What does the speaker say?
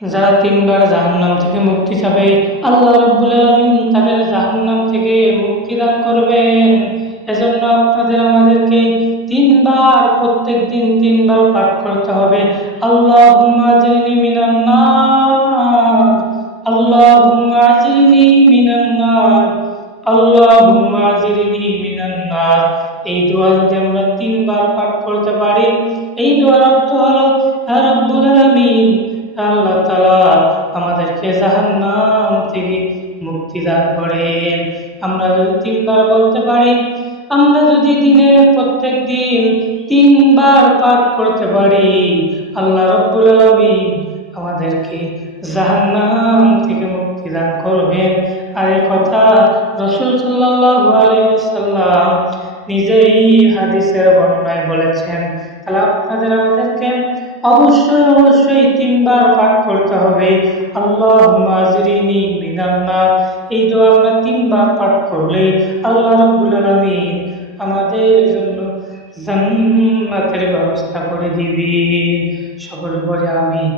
যারা তিনবার জাহান্নাম থেকে মুক্তি চাবে আল্লাহ রাব্বুল আলামিন তাদের জাহান্নাম থেকে মুক্তি দান করবেন। এজন্য আপনাদের আমাদেরকে তিনবার, প্রত্যেক দিন তিনবার পাঠ করতে হবে, আল্লাহুম্মা আজরিনি মিনান নার, আল্লাহুম্মা আজরিনি মিনান নার, আল্লাহুম্মা আজরিনি মিনান নার। এই দোয়া যদি আমরা তিনবার পাঠ করতে পারি, এই দোয়ার অর্থ হলো হে রাব্বুল আলামিন, আল্লাহ তাআলা আমাদেরকে জাহান্নাম থেকে মুক্তি দান করেন। আমরা যদি তিনবার বলতে পারি, আমরা যদি দিনের প্রত্যেক দিন তিনবার পাঠ করতে পারি, আল্লাহ রাব্বুল আলামিন আমাদেরকে জাহান্নাম থেকে মুক্তি দান করবেন। আর এই কথা রাসূল সাল্লাল্লাহু আলাইহি ওয়াসাল্লাম নিজেই হাদিসের বর্ণনায় বলেছেন। তাহলে আপনাদের আমাদেরকে অবশ্যই তিনবার পাঠ করতে হবে, আল্লাহুম্মা আজরিনি মিনান নার। এই দোয়া আমরা তিনবার পাঠ করলে আল্লাহ রাব্বুল আলামিন আমাদের জন্য জান্নাতের ব্যবস্থা করে দিবেন। সকল বলে আমিন।